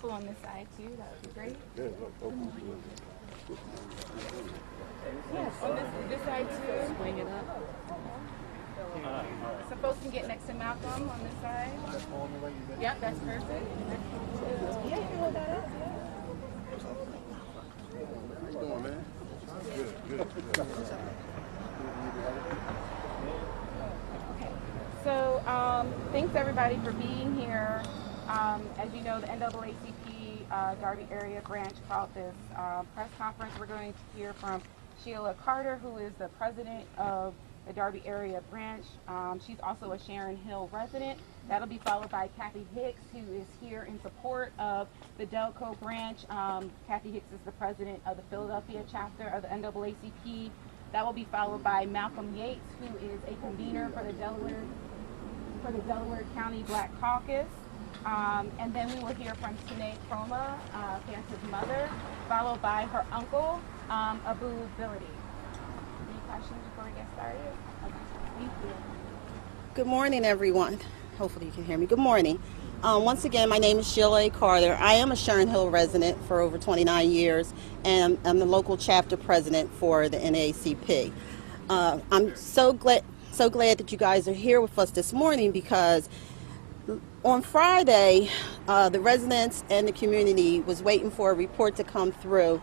people on this side too, that would be great. Yes, on this side too. Swing it up. So folks can get next to Malcolm on this side. Yep, that's perfect. Yeah, you can hold that up. How you doing, man? Good. Okay. So thanks everybody for being here. As you know, the NAACP Darby area branch called this press conference. We're going to hear from Sheila Carter, who is the president of the Darby area branch. She's also a Sharon Hill resident. That'll be followed by Kathy Hicks, who is here in support of the Delco branch. Kathy Hicks is the president of the Philadelphia chapter of the NAACP. That will be followed by Malcolm Yates, who is a convener for the Delaware County Black Caucus. And then we will hear from Sinead Chroma, Fanta's mother, followed by her uncle, Abu Bility. Any questions before we get started? Okay, thank you. Good morning, everyone. Hopefully you can hear me. Good morning. Once again, my name is Sheila A. Carter. I am a Sharon Hill resident for over 29 years, and I'm the local chapter president for the NAACP. I'm so glad that you guys are here with us this morning, because on Friday, the residents and the community was waiting for a report to come through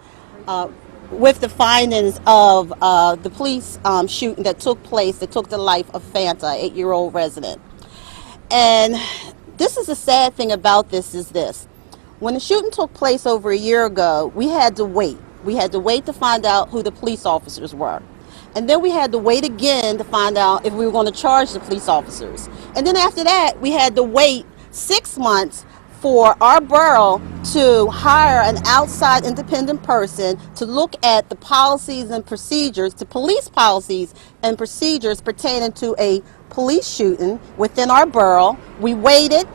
with the findings of the police shooting that took place, that took the life of Fanta, an 8-year-old resident. And this is the sad thing about this is this. When the shooting took place over a year ago, we had to wait. We had to wait to find out who the police officers were. And then we had to wait again to find out if we were going to charge the police officers. And then after that, we had to wait 6 months for our borough to hire an outside independent person to look at the policies and procedures, the police policies and procedures pertaining to a police shooting within our borough. We waited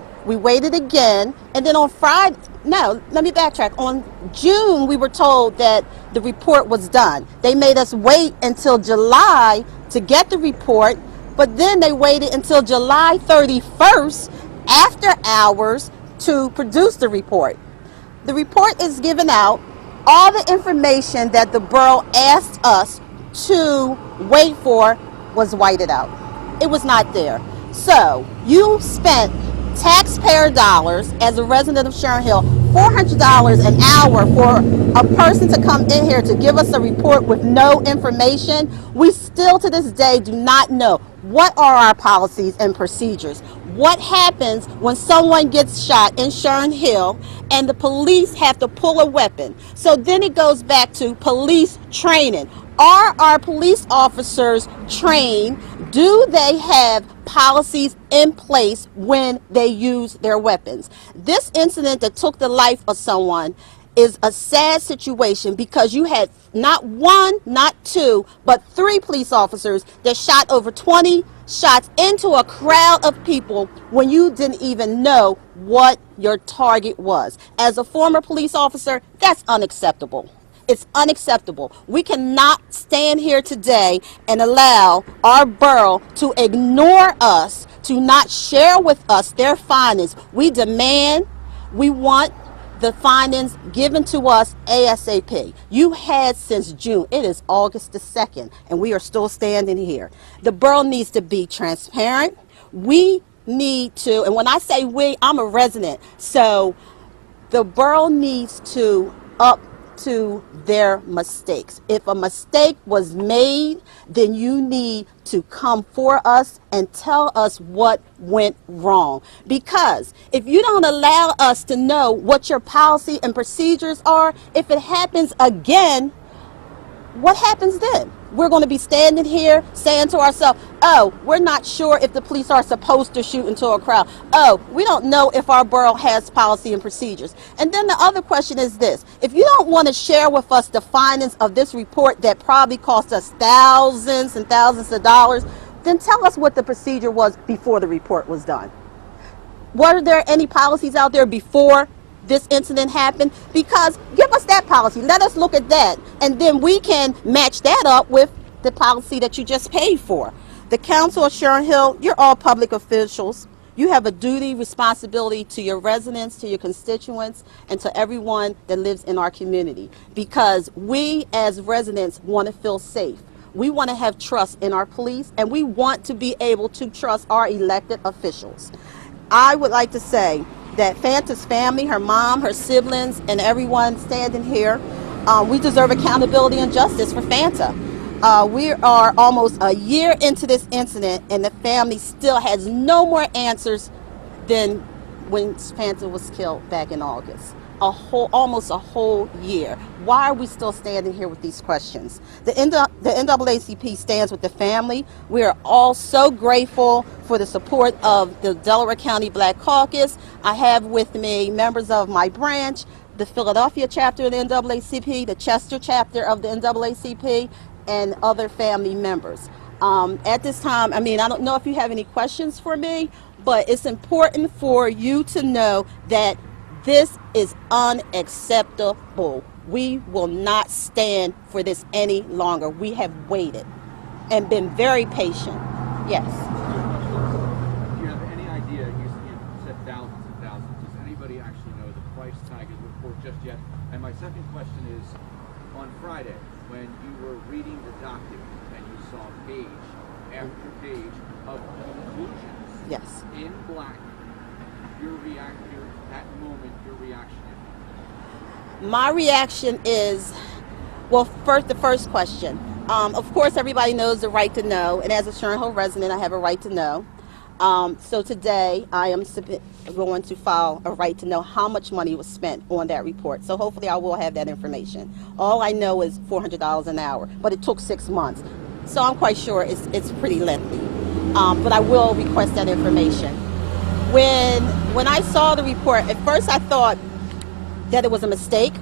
again, and then on Friday, no, let me backtrack. On June, we were told that the report was done. They made us wait until July to get the report, but then they waited until July 31st after hours to produce the report. The report is given out. All the information that the borough asked us to wait for was whited out. It was not there. So you spent taxpayer dollars as a resident of Sharon Hill, $400 an hour for a person to come in here to give us a report with no information. We still to this day do not know what are our policies and procedures. What happens when someone gets shot in Sharon Hill and the police have to pull a weapon? So then it goes back to police training. Are our police officers trained? Do they have policies in place when they use their weapons? This incident that took the life of someone is a sad situation, because you had not one, not two, but 3 police officers that shot over 20 shots into a crowd of people when you didn't even know what your target was. As a former police officer, that's unacceptable. It's unacceptable. We cannot stand here today and allow our borough to ignore us, to not share with us their findings. We want the findings given to us ASAP. You had since June. It is August the 2nd, and we are still standing here. The borough needs to be transparent. We need to, and when I say we, I'm a resident, so the borough needs to up to their mistakes. If a mistake was made, then you need to come for us and tell us what went wrong. Because if you don't allow us to know what your policy and procedures are, if it happens again, what happens then? We're going to be standing here saying to ourselves, oh, we're not sure if the police are supposed to shoot into a crowd. Oh, we don't know if our borough has policy and procedures. And then the other question is this. If you don't want to share with us the findings of this report that probably cost us thousands and thousands of dollars, then tell us what the procedure was before the report was done. Were there any policies out there before this incident happened? Because give us that policy. Let us look at that. And then we can match that up with the policy that you just paid for. The council of Sharon Hill, you're all public officials. You have a duty, responsibility to your residents, to your constituents, and to everyone that lives in our community, because we as residents want to feel safe. We want to have trust in our police, and we want to be able to trust our elected officials. I would like to say that Fanta's family, her mom, her siblings, and everyone standing here, we deserve accountability and justice for Fanta. We are almost a year into this incident, and the family still has no more answers than when Fanta was killed back in August. Almost a whole year. Why are we still standing here with these questions? The NAACP stands with the family. We are all so grateful for the support of the Delaware County Black Caucus. I have with me members of my branch, the Philadelphia chapter of the NAACP, the Chester chapter of the NAACP, and other family members. At this time, I don't know if you have any questions for me, but it's important for you to know that this is unacceptable. We will not stand for this any longer. We have waited and been very patient. Yes. Do you have any idea, you said thousands and thousands, does anybody actually know the price tag of the report just yet? And my second question is, on Friday, when you were reading the document and you saw page after page of conclusions Yes. in black, that moment, your reaction? My reaction is, well, the first question. Of course, everybody knows the right to know, and as a Sherman Hill resident, I have a right to know. So today, I am going to file a right to know how much money was spent on that report. So hopefully, I will have that information. All I know is $400 an hour, but it took 6 months. So I'm quite sure it's pretty lengthy. But I will request that information. When I saw the report, at first I thought that it was a mistake,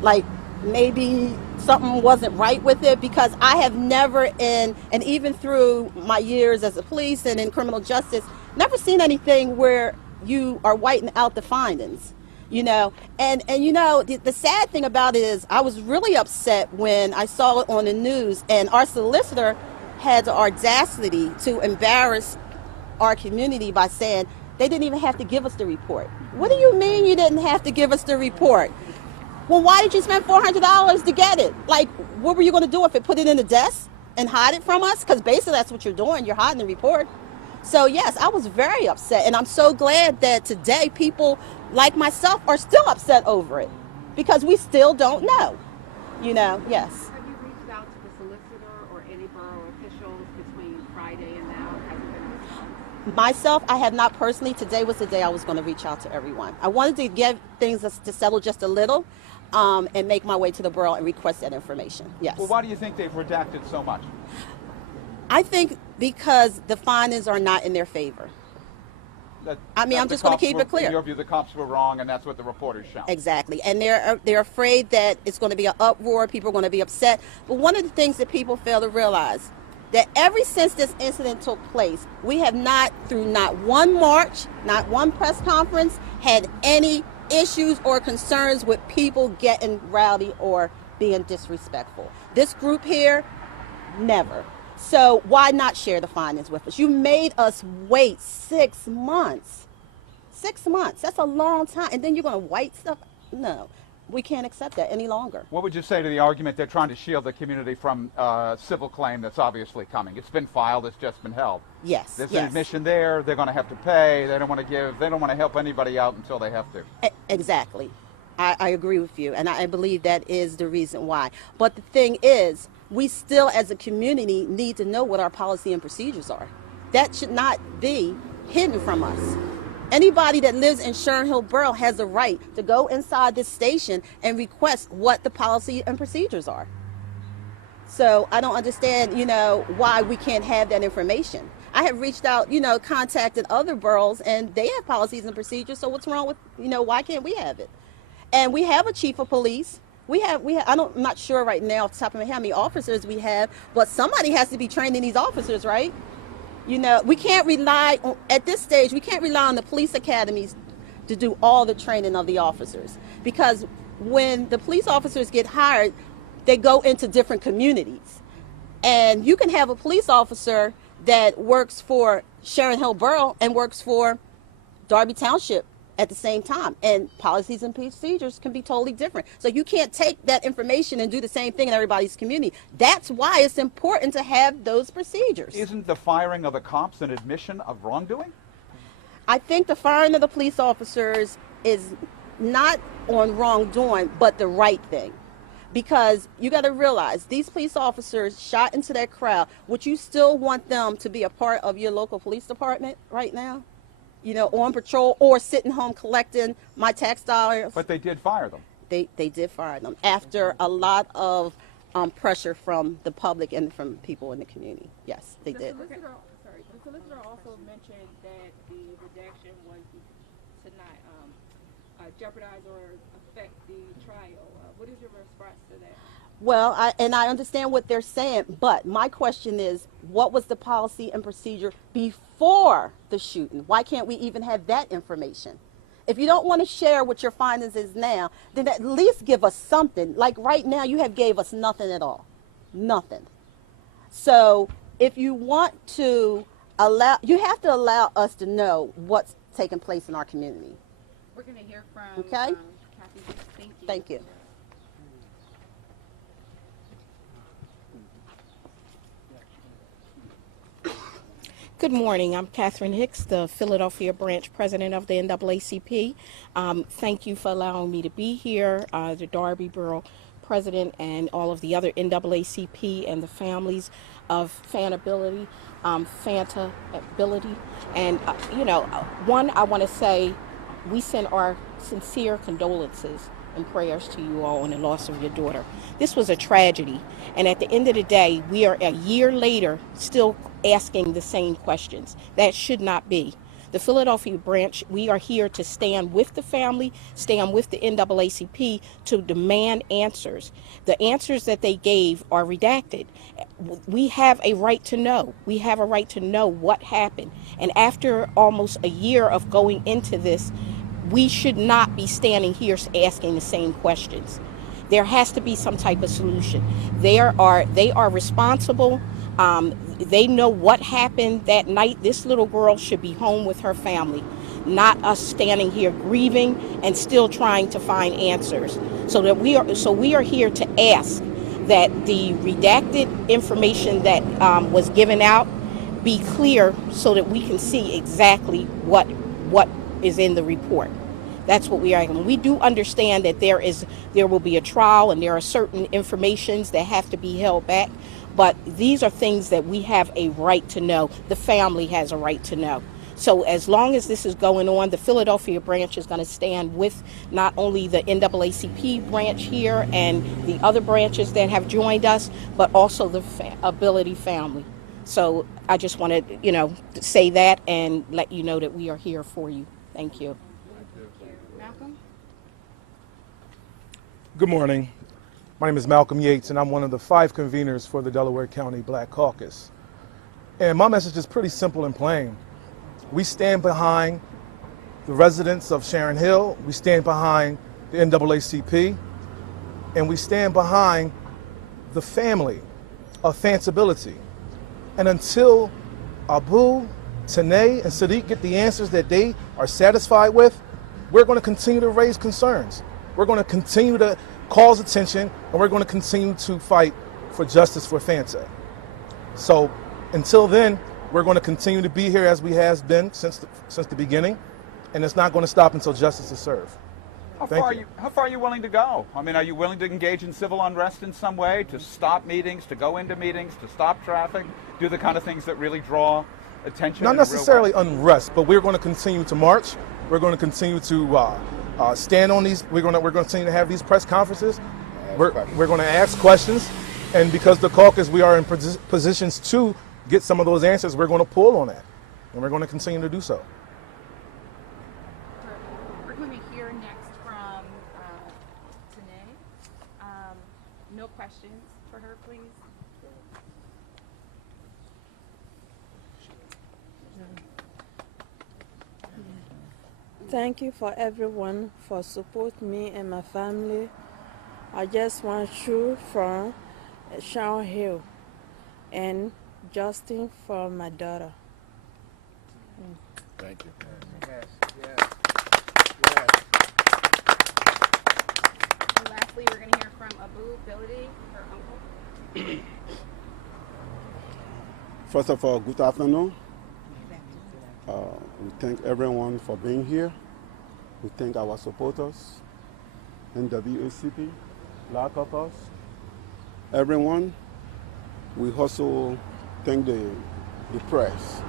like maybe something wasn't right with it, because I have never and even through my years as a police and in criminal justice, never seen anything where you are whiting out the findings, And the sad thing about it is I was really upset when I saw it on the news, and our solicitor had the audacity to embarrass our community by saying they didn't even have to give us the report. What do you mean you didn't have to give us the report? Well, why did you spend $400 to get it? Like, what were you going to do if it put it in the desk and hide it from us? Because basically that's what you're doing. You're hiding the report. So yes, I was very upset, and I'm so glad that today people like myself are still upset over it, because we still don't know. Yes. Have you reached out to the solicitor or any borough officials between Friday and now? Has it been a response? Myself, I have not personally. Today was the day I was going to reach out to everyone. I wanted to get things to settle just a little, and make my way to the borough and request that information. Yes. Well, why do you think they've redacted so much? I think because the findings are not in their favor. I'm just going to keep it clear. In your view, the cops were wrong, and that's what the reporters show. Exactly. And they're afraid that it's going to be an uproar. People are going to be upset. But one of the things that people fail to realize, that ever since this incident took place, we have not, through not one march, not one press conference, had any issues or concerns with people getting rowdy or being disrespectful. This group here, never. So why not share the findings with us? You made us wait 6 months. 6 months, that's a long time. And then you're going to white stuff? No, we can't accept that any longer. What would you say to the argument they're trying to shield the community from a civil claim that's obviously coming? It's been filed, it's just been held. Yes. There's an admission there, they're going to have to pay, they don't want to help anybody out until they have to. Exactly. I agree with you, and I believe that is the reason why. But the thing is, we still as a community need to know what our policy and procedures are. That should not be hidden from us. Anybody that lives in Sherman Hill Borough has the right to go inside this station and request what the policy and procedures are. So I don't understand, why we can't have that information. I have reached out, contacted other boroughs, and they have policies and procedures. So what's wrong with, why can't we have it? And we have a chief of police. I'm not sure right now off the top of my head how many officers we have, but somebody has to be training these officers, right? We can't rely on, at this stage, we can't rely on the police academies to do all the training of the officers, because when the police officers get hired, they go into different communities. And you can have a police officer that works for Sharon Hill Borough and works for Darby Township at the same time, and policies and procedures can be totally different. So you can't take that information and do the same thing in everybody's community. That's why it's important to have those procedures. Isn't the firing of the cops an admission of wrongdoing? I think the firing of the police officers is not on wrongdoing, but the right thing. Because you got to realize these police officers shot into that crowd. Would you still want them to be a part of your local police department right now? You know, on patrol or sitting home collecting my tax dollars? But they did fire them. They did fire them after a lot of pressure from the public and from people in the community. Yes, they did. The solicitor also mentioned that the redaction was to not jeopardize or affect the trial. What is your response to that? Well, I understand what they're saying, but my question is, what was the policy and procedure before the shooting? Why can't we even have that information? If you don't want to share what your findings is now, then at least give us something. Like right now, you have gave us nothing at all. Nothing. So if you want to allow, you have to allow us to know what's taking place in our community. We're going to hear from Okay. Kathy. Thank you. Thank you. Good morning. I'm Catherine Hicks, the Philadelphia branch president of the NAACP. Thank you for allowing me to be here, the Darby Borough president, and all of the other NAACP and the families of Fanta Bility. And, I want to say we send our sincere condolences and prayers to you all on the loss of your daughter. This was a tragedy, and at the end of the day, we are a year later still asking the same questions. That should not be. The Philadelphia branch, we are here to stand with the family, stand with the NAACP to demand answers. The answers that they gave are redacted. We have a right to know. We have a right to know what happened. And after almost a year of going into this, we should not be standing here asking the same questions. There has to be some type of solution. They are responsible. They know what happened that night. This little girl should be home with her family, not us standing here grieving and still trying to find answers. So we are here to ask that the redacted information that was given out be clear so that we can see exactly what is in the report. That's what we are asking. We do understand that there will be a trial and there are certain informations that have to be held back, but these are things that we have a right to know. The family has a right to know. So as long as this is going on, the Philadelphia branch is going to stand with not only the NAACP branch here and the other branches that have joined us, but also the Ability family. So I just wanted, to say that and let you know that we are here for you. Thank you. Malcolm? Good morning. My name is Malcolm Yates, and I'm one of the 5 conveners for the Delaware County Black Caucus. And my message is pretty simple and plain. We stand behind the residents of Sharon Hill, we stand behind the NAACP, and we stand behind the family of Fanta Bility. And until Abu, Tanae, and Sadiq get the answers that they are satisfied with, we're going to continue to raise concerns. We're going to continue to cause attention, and we're going to continue to fight for justice for Fanta. So until then, we're going to continue to be here as we have been since the beginning, and it's not going to stop until justice is served. How far are you willing to go? I mean, are you willing to engage in civil unrest in some way, to stop meetings, to go into meetings, to stop traffic, do the kind of things that really draw attention? Not necessarily unrest, but we're going to continue to march. We're going to continue to stand on these. We're going to continue to have these press conferences. We're going to ask questions, and because the caucus, we are in positions to get some of those answers. We're going to pull on that, and we're going to continue to do so. We're going to hear next from Tanae. No questions for her, please. Thank you for everyone for support me and my family. I just want you from Sharon Hill, and Justice for my daughter. Thank you. Yes, yes, yes. And lastly, we're going to hear from Fanta Bility, her uncle. First of all, good afternoon. We thank everyone for being here. We thank our supporters, NAACP, Black Caucus, everyone. We also thank the press.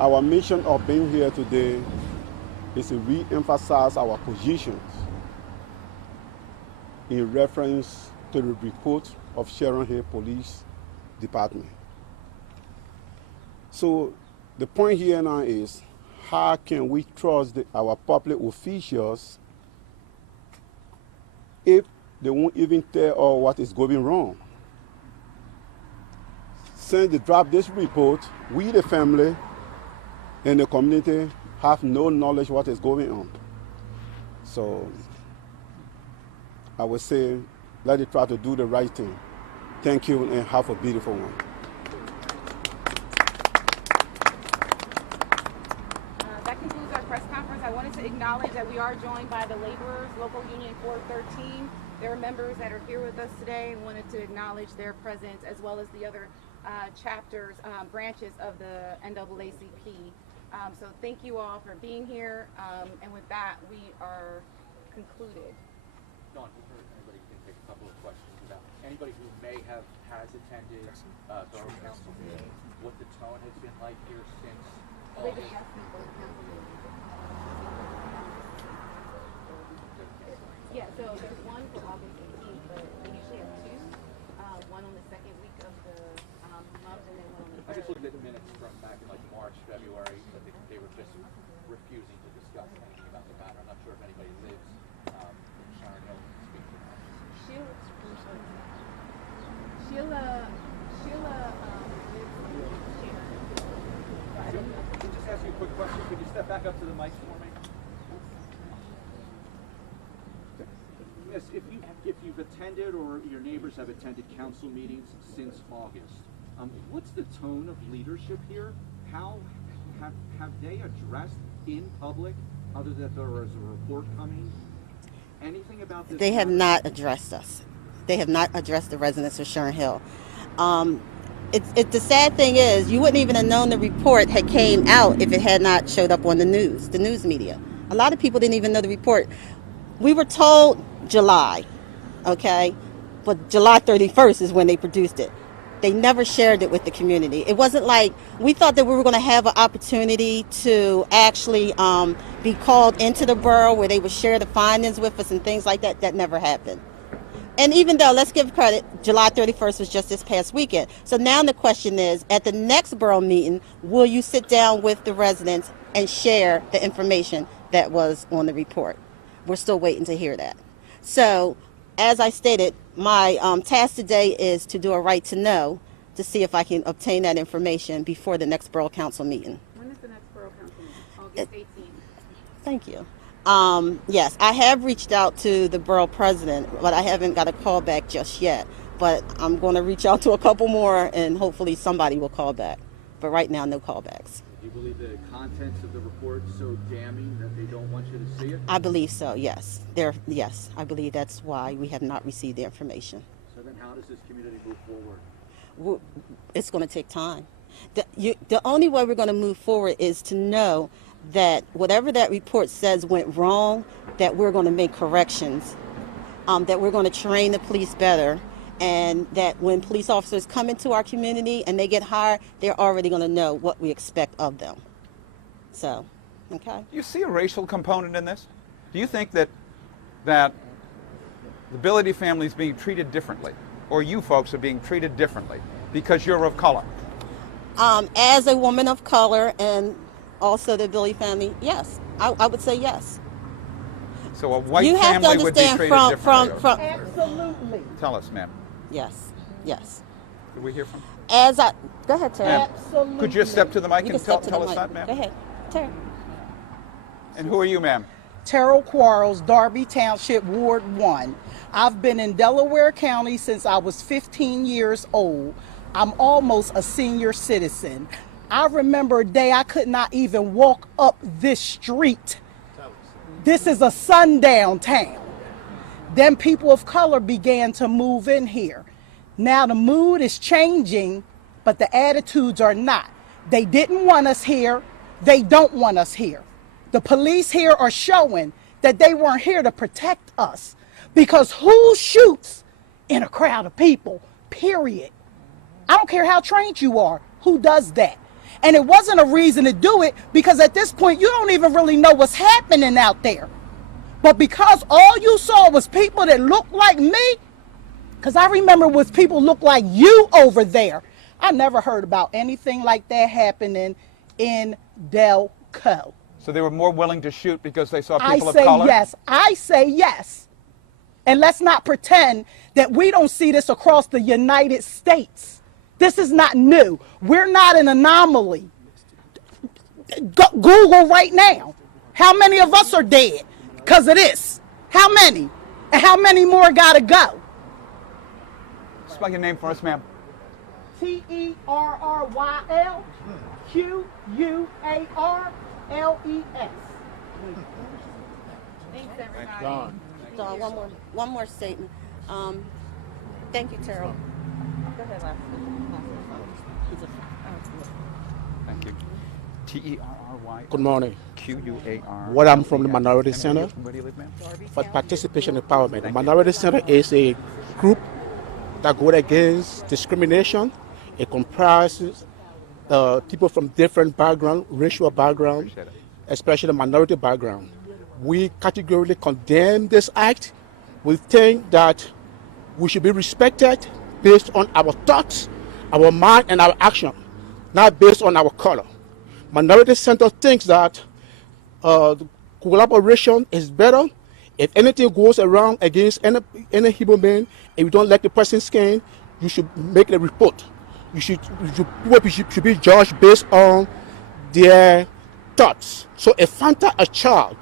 Our mission of being here today is to re-emphasize our positions in reference to the report of Sharon Hill Police Department. So the point here now is, how can we trust our public officials if they won't even tell us what is going wrong? Since they dropped this report, we, the family, and the community have no knowledge what is going on. So I would say, let it try to do the right thing. Thank you and have a beautiful one. That concludes our press conference. I wanted to acknowledge that we are joined by the laborers, Local Union 413. There are members that are here with us today and wanted to acknowledge their presence, as well as the other chapters, branches of the NAACP. So thank you all for being here. And with that, we are concluded. Dawn, before anybody can take a couple of questions about anybody who has attended borough council meeting, what the tone has been like here since August. Yeah, so there's one for August 18th, but we usually have two. One on the second week of the month, and then one on the I third. just looked at the minutes from back in like March, February. I think they were just refusing to discuss anything about the matter. I'm not sure if anybody lives in Sharon Hill can speak to that. Sheila lives in Sharon. Can I just ask you a quick question? Could you step back up to the mic for me? Yes, if you've attended or your neighbors have attended council meetings since August, what's the tone of leadership here? How have they addressed in public, other than there is a report coming, anything about this? They have not addressed us. They have not addressed the residents of Sharon Hill. The sad thing is, you wouldn't even have known the report had came out if it had not showed up on the news media. A lot of people didn't even know the report. We were told July, okay? But July 31st is when they produced it. They never shared it with the community. It wasn't like, we thought that we were going to have an opportunity to actually be called into the borough where they would share the findings with us and things like that. That never happened. And even though, let's give credit, July 31st was just this past weekend. So now the question is, at the next borough meeting, will you sit down with the residents and share the information that was on the report? We're still waiting to hear that. So, as I stated, my task today is to do a right to know to see if I can obtain that information before the next borough council meeting. When is the next borough council meeting? August 18th. Thank you. Yes, I have reached out to the borough president, but I haven't got a call back just yet. But I'm going to reach out to a couple more, and hopefully somebody will call back. But right now, no callbacks. Do you believe the contents of the report so damning that they don't want you to see it? I believe so, yes. Yes, I believe that's why we have not received the information. So then how does this community move forward? It's going to take time. The only way we're going to move forward is to know that whatever that report says went wrong, that we're going to make corrections, that we're going to train the police better, and that when police officers come into our community and they get hired, they're already going to know what we expect of them. So, okay. Do you see a racial component in this? Do you think that the Bility family is being treated differently, or you folks are being treated differently because you're of color? As a woman of color and also the Billy family, yes, I would say yes. So a white you have family to would be understand treated differently. from Absolutely. Tell us, ma'am. Yes. Did we hear from? Go ahead, Terry. Ma'am, Absolutely. could you step to the mic You and can step to tell the us mic. that, ma'am? Go ahead, Terry. And who are you, ma'am? Terrell Quarles, Darby Township, Ward 1. I've been in Delaware County since I was 15 years old. I'm almost a senior citizen. I remember a day I could not even walk up this street. This is a sundown town. Then people of color began to move in here. Now the mood is changing, but the attitudes are not. They didn't want us here. They don't want us here. The police here are showing that they weren't here to protect us, because who shoots in a crowd of people, period? I don't care how trained you are. Who does that? And it wasn't a reason to do it, because at this point, you don't even really know what's happening out there. But because all you saw was people that looked like me, because I remember was people look like you over there. I never heard about anything like that happening in Delco. So they were more willing to shoot because they saw people of I say color? yes. I say yes. And let's not pretend that we don't see this across the United States. This is not new. We're not an anomaly. Google right now. How many of us are dead because of this? How many? And how many more gotta go? Spell your name for us, ma'am. TERRYLQUARLES. Thanks, everybody. Dawn, one more statement. Thank you, Terrell. Go ahead, last. Thank you. T-E-R-R-Y. Good morning. Q-U-A-R. Well, I'm from the Minority Center Where do you live, ma'am? for Participation Empowerment. The Minority Center is a group that goes against discrimination. It comprises people from different backgrounds, racial background, especially the minority background. We categorically condemn this act. We think that we should be respected based on our thoughts, our mind, and our action, not based on our color. Minority Center thinks that collaboration is better. If anything goes around against any human being, and you don't like the person's skin, you should make a report. You should be judged based on their thoughts. So if Fanta, a child,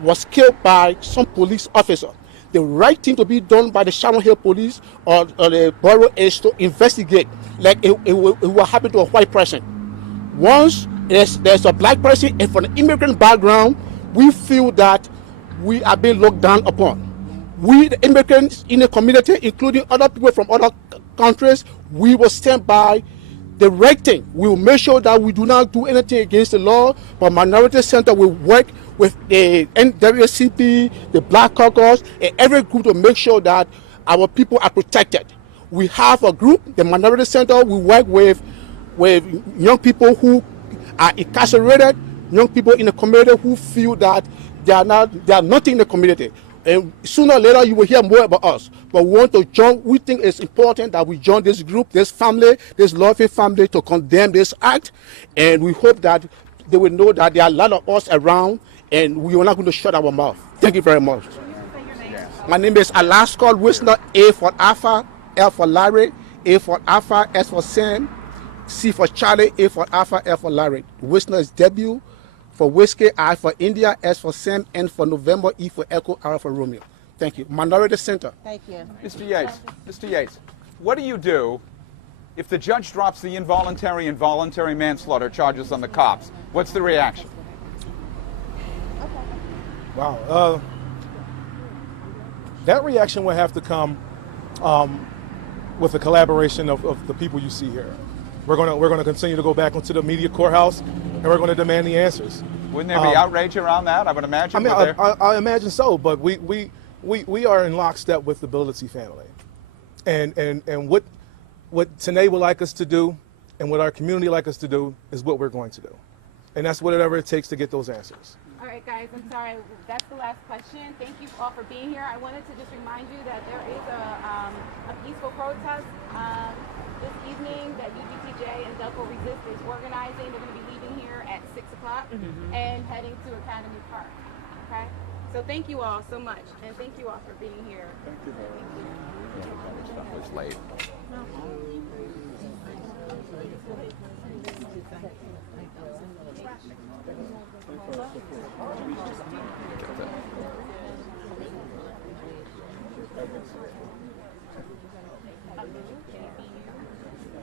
was killed by some police officer, the right thing to be done by the Sharon Hill police or the borough is to investigate, like it will happen to a white person. Once there's a black person and from an immigrant background, we feel that we are being looked down upon. We, the immigrants in the community, including other people from other countries, we will stand by the right thing. We will make sure that we do not do anything against the law, but Minority Center will work with the NAACP, the Black Caucus, and every group to make sure that our people are protected. We have a group, the Minority Center, we work with young people who are incarcerated, young people in the community who feel that they are nothing in the community. And sooner or later, you will hear more about us. But we want to join. We think it's important that we join this group, this family, this loving family, to condemn this act. And we hope that they will know that there are a lot of us around, and we are not going to shut our mouth. Thank you very much. My name is Alaska Whistler, A for Alpha, L for Larry, A for Alpha, S for Sam, C for Charlie, A for Alpha, L for Larry. Whistler is W for Whiskey, I for India, S for Sam, N for November, E for Echo, R for Romeo. Thank you. Minority Center. Thank you. Mr. Yates, what do you do if the judge drops the involuntary and voluntary manslaughter charges on the cops? What's the reaction? Wow. That reaction will have to come with the collaboration of the people you see here. We're going to continue to go back into the media courthouse, and we're going to demand the answers. Wouldn't there be outrage around that? I would imagine. I imagine so, but we are in lockstep with the Bility family, and what Tanae would like us to do, and what our community like us to do, is what we're going to do, and that's whatever it takes to get those answers. All right, guys, I'm sorry. That's the last question. Thank you all for being here. I wanted to just remind you that there is a peaceful protest this evening that UGTJ and Delco Resist is organizing. They're going to be leaving here at 6 o'clock and heading to Academy Park. Okay? So thank you all so much, and thank you all for being here. Thank you very much. Stuff was late.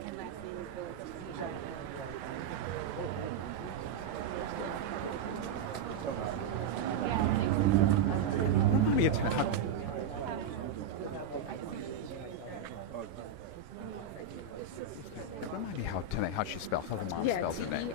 And last Remind me of how she spells, how the mom spells her name.